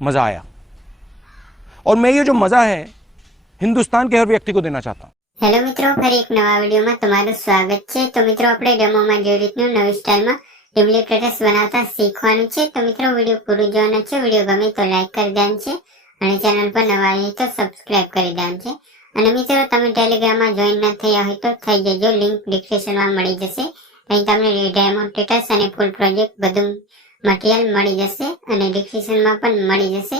मजा आया और मैं ये जो मजा है हिंदुस्तान के हर व्यक्ति को देना चाहता हूँ। હેલો મિત્રો, ફરી એક નવા વિડીયોમાં તમારું સ્વાગત છે। તો મિત્રો આપણે ડેમોમાં જેવી રીતનું નવી સ્ટાઇલમાં ડિમ્પલી સ્ટેટસ બનાવતા શીખવાનું છે। તો મિત્રો વિડીયો પૂરું જોવાનો છે। વિડીયો ગમે તો લાઈક કરી દેવાનું છે અને ચેનલ પર નવા આવ્યા તો સબસ્ક્રાઇબ કરી દેવાનું છે। અને મિત્રો તમે ટેલિગ્રામમાં જોઈન ન થયા હોય તો થઈ જજો, લિંક ડિસ્ક્રિપ્શનમાં મળી જશે। અહીં તમને ડેમો સ્ટેટસ અને ફૂલ પ્રોજેક્ટ બધું મટીરિયલ મળી જશે અને ડિસ્ક્રિપ્શનમાં પણ મળી જશે।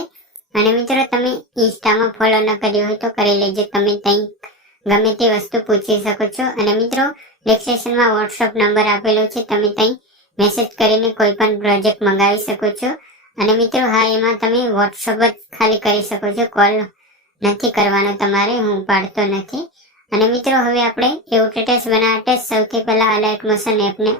અને મિત્રો તમે ઇન્સ્ટામાં ફોલો ન કર્યું હોય તો કરી લેજો, તમે ત્યાં ગમે તે વસ્તુ પૂછી શકો છો। અને મિત્રો ડિસ્ક્રિપ્શનમાં વોટ્સઅપ નંબર આપેલો છે, તમે ત્યાં મેસેજ કરીને કોઈ પણ પ્રોજેક્ટ મંગાવી શકો છો। અને મિત્રો હા, એમાં તમે વોટ્સઅપ જ ખાલી કરી શકો છો, કોલ નથી કરવાનો તમારે, હું પાડતો નથી। અને મિત્રો હવે આપણે એવું સ્ટેટસ બનાવવા માટે સૌથી પહેલા અલાઇટ મોશન એપને